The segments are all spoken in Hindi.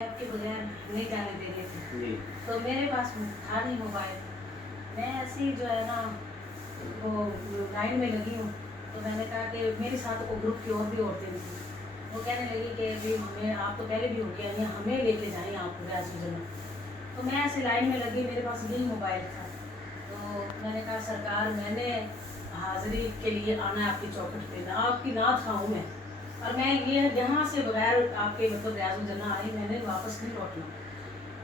के बगैर नहीं जाने दे रहे थे जी। तो मेरे पास था नहीं मोबाइल। मैं ऐसे ही जो है ना वो लाइन में लगी हूँ तो मैंने कहा कि मेरे साथ वो ग्रुप की और भी औरतें भी थी। वो कहने लगी कि अभी मैं आप तो पहले भी हो गया नहीं हमें लेके जाएँ आप जगह। तो मैं ऐसे लाइन में लगी, मेरे पास यही मोबाइल था। तो मैंने कहा सरकार मैंने हाज़िरी के लिए आना है आपकी चौखट पे, ना आपकी नात खाऊँ मैं, और मैं ये यहाँ से बगैर आपके मतलब रियाजुल जन्ना आई मैंने वापस नहीं लौटना।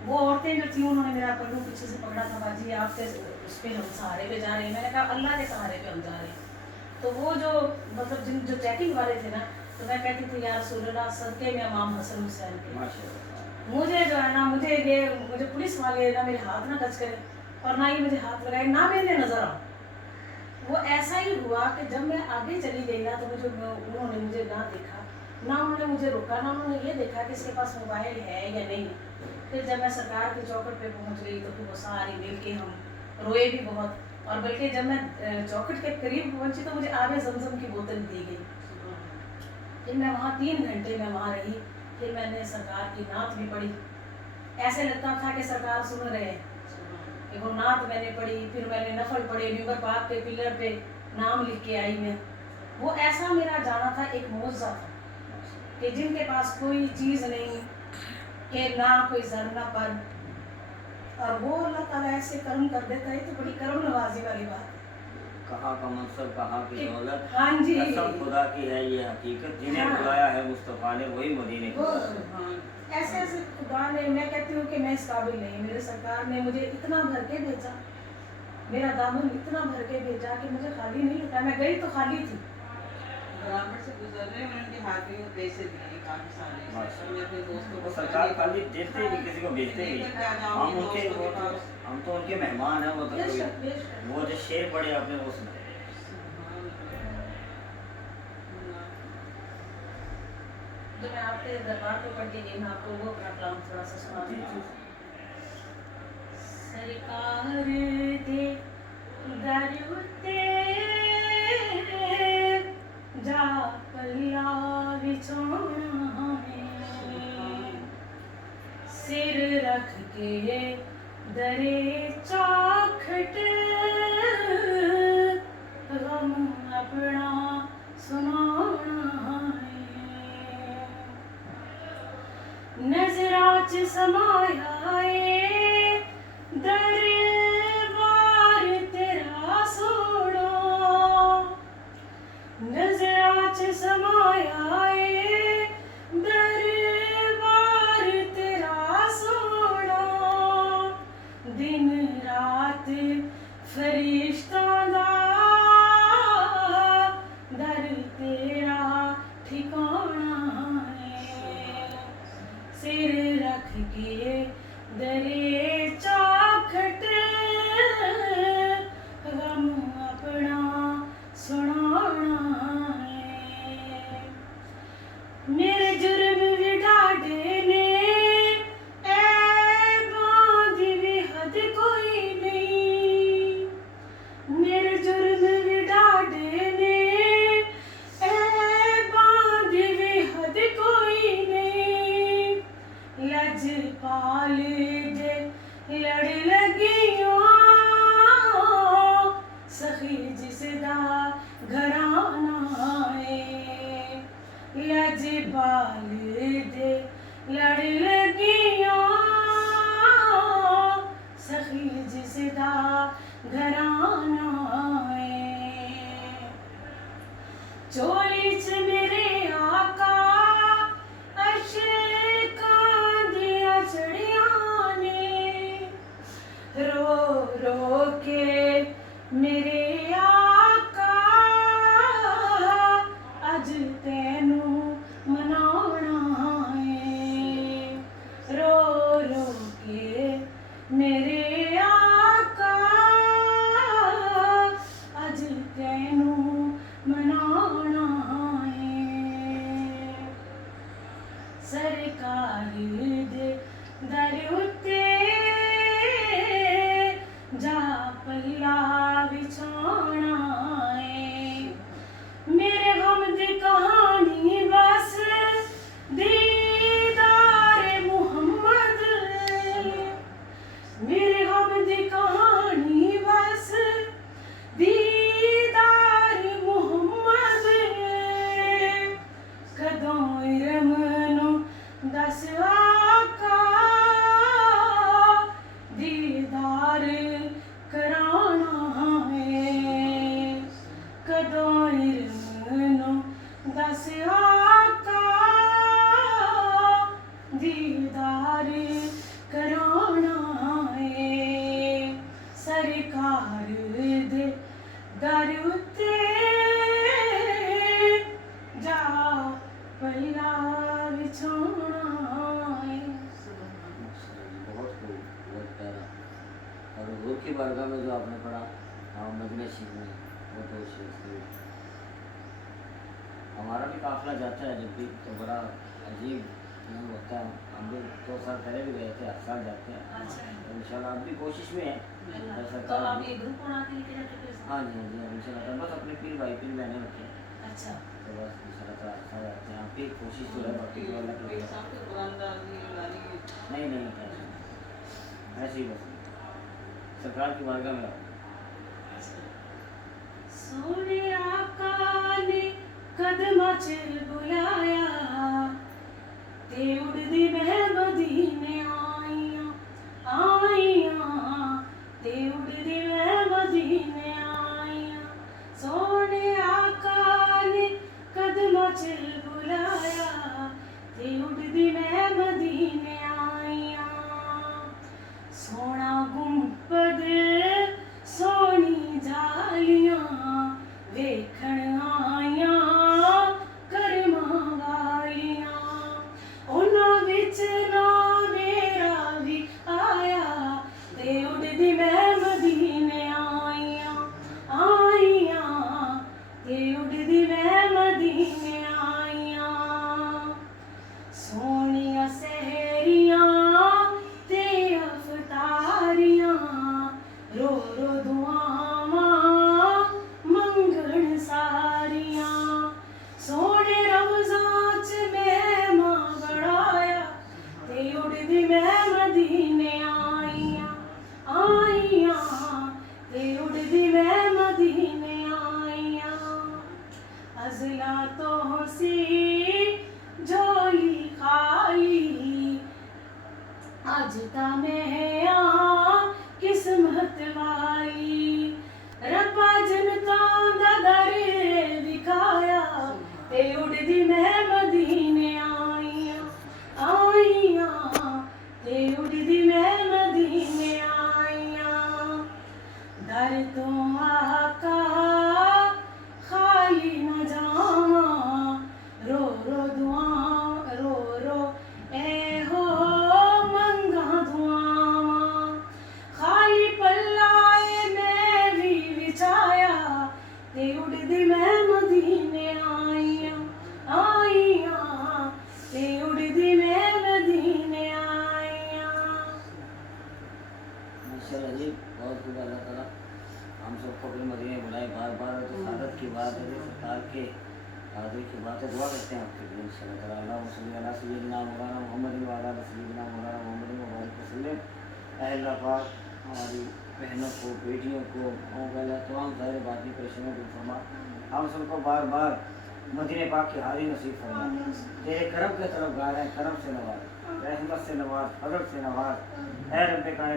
वो औरतें जो थी उन्होंने मेरा पल्लू पीछे से पकड़ा था, बाजी आपके उस पर हम सहारे पे जा रहे हैं। मैंने कहा अल्लाह के सहारे पे हम जा रहे हैं। तो वो जो मतलब जिन जो चेकिंग वाले थे ना, तो मैं कहती थी यार रसूलुल्लाह सदके में इमाम हसन हुसैन के, मुझे जो है ना मुझे पुलिस वाले ना मेरे हाथ ना टच करें और ना ही मुझे हाथ लगाए, ना मैंने नजर आऊँ। वो ऐसा ही हुआ कि जब मैं आगे चली गई ना तो उन्होंने मुझे ना देखा, ना उन्होंने मुझे रोका, ना उन्होंने ये देखा कि इसके पास मोबाइल है या नहीं। फिर जब मैं सरकार की चौखट पे पहुंच गई तो फिर वो सारी मिल के हम रोए भी बहुत। और बल्कि जब मैं चौखट के करीब पहुंची तो मुझे आगे जमजम की बोतल दी गई। फिर मैं वहाँ 3 घंटे में वहाँ रही। फिर मैंने सरकार की नात भी पढ़ी, ऐसे लगता था कि सरकार सुन रहे हैं। वो नात मैंने पढ़ी, फिर मैंने नफल पढ़े, मिंबर पाक के पिलर पे नाम लिख के आई मैं। वो ऐसा मेरा जाना था, एक मौजज़ा था कि जिनके पास कोई चीज़ नहीं, कि ना कोई जर ना पर, और वो अल्लाह ताला ऐसे कर्म कर देता है तो बड़ी कर्म नवाजी वाली बात है। कहाँ का मनसब कहाँ की दौलत, हाँ जी, सब खुदा की है ये हकीकत। जिन्हें हाँ, बुलाया है मुस्तफ़ा ने वही मदीने वो को। हाँ, ऐसे ऐसे खुदा ने, मैं कहती हूँ कि मैं इस काबिल नहीं, मेरे सरकार ने मुझे इतना भर के भेजा, मेरा दामन इतना भर के भेजा कि मुझे खाली नहीं लगा। मैं गई तो खाली थी। बराबर से गुजर रहे हैं, उनके हाथ में वो पैसे दिए काफी सारे। मैं अपने दोस्तों वो को सरकार खाली देते ही किसी को भेजते ही। लेकर क्या हम जाऊंगी उनके दोस्तों के पास। हम तो उनके मेहमान हैं। वो तो कोई बेशक। वो जो शेर पढ़े आपने वो सुना। जो मैं आपके दरबार पे पढ़ के गई, मैं आपको वो अपना कलाम थोड़ा सा सुना जी दूँ। जी। सरकार दे दर उत्ते जा पल्ला विछोना है, सिर रख के दरे चौखट गम अपना सुनाना है। नजरां च समाया ए दरबार तेरा सोना, नजरां च समाया ए दरबार तेरा सोना, दिन रात फरिश्तां दा दर तेरा ठिकाना है, सिर रख के दरे चौखट गम अपना सुनाना है। मेरे जुर्म विडाडे ने ऐबां दी भी हद कोई नहीं, मेरे जुर्म विडाडे ने ऐबां दी भी हद कोई नहीं, लजपाल दे लड़ लगियों सखी जिसदा घराना है, लजपाल दे लड़ लगियों सखी जिसदा घराना है। चोली च मेरे आका अशकां दियां चढ़ियां ने, रो रो के मेरे आका अज तैनू मनाना है, आका दीदार कराना है कदों इरनो दस आका दीदार कराना है सरकार दे दर उत्ते जा पहला बिछोना है। बहुत खूब, बहुत प्यारा। और हुजूर की बारगाह में जो आपने पढ़ा मदीना शरीफ में, वो तो शेर हमारा भी काफिला जाता है जब भी, तो बड़ा अजीब मन होता है। हम भी 2 साल पहले भी गए थे, हर साल जाते हैं। अच्छा तो इंशाल्लाह आप भी कोशिश में है। तो आप ये ग्रुप बना के लेके जाते हो? हाँ जी, हाँ जी, हम इंशाल्लाह बस अपने पीर भाई पीर बहने होते हैं, अच्छा तो बस इंशाल्लाह ताला अच्छा जाते हैं। आप भी कोशिश तो है बाकी तो अल्लाह की एक रज़ा। साथ तो कुरान डालनी वाली नहीं नहीं ऐसे ही बस सरकार की बारगाह में आओ। सोने आका ने कदमां च बुलाया ते उड़दी मैं मदीने आईयां आईयां ते उड़दी मैं मदीने आईयां सोने आका ने कदमां च बुलाया ते उड़दी मैं मदीने आईयां सोना गुंबद सोनी जालियां वेखण आईयां करमां वालियां उन्हां विच ना मेरा भी आया ते उड़दी मैं मदीने आईयां आईयां ते उड़दी मैं मदीने आईयां सोनिया सहरियां ते अफतारियां रो रो दुआवां मंगण सारियां सोने रमज़ान च मेहमां बढ़ाया ते उड़दी मैं मदीने आईयां आईयां ते उड़दी मैं मदीने आईयां अज़ला तो सी झोली खाली अज ता मैं किस्मत वाली रब्बा जनतां दा दर विखाया ते उड़दी मैं मदीने आईयां आईयां ते उड़दी मैं मदीने आईयां दर तो आका खाली न जावां रो रो दुआ रो रो ए हो मंगा दुआवां खाली पल्लाए मैं भी विछाया ते उड़दी मैं मदीने आईयां आईयां ते उड़दी मैं मदीने आईयां। माशाल्लाह जी, बहुत खूब। अल्लाह ताला हम सबको अपने मदीने बुलाए बार बार। तो सादत की बात है, सरकार के हाजिर की बात है, दुआ करते हैं आपके लिए इंशाअल्लाह ताला। अल्लाहुम्मा सल्ली अला सय्यिदिना मौलाना मुहम्मद व अला सय्यिदिना मौलाना मुहम्मद व बारिक वसल्लम। ऐ अल्लाह पाक हमारी बहनों को, बेटियों को और अल्लाह तमाम ज़ाहिर बातनी परेशानियों को फरमा। हम सबको बार बार मदीने पाक की हाज़िरी नसीब फरमा। तेरे करम के तरफ गा रहे हैं, करम से नवाज, रहमत से नवाज, फजल से नवाज। ऐ रब्बे कायनात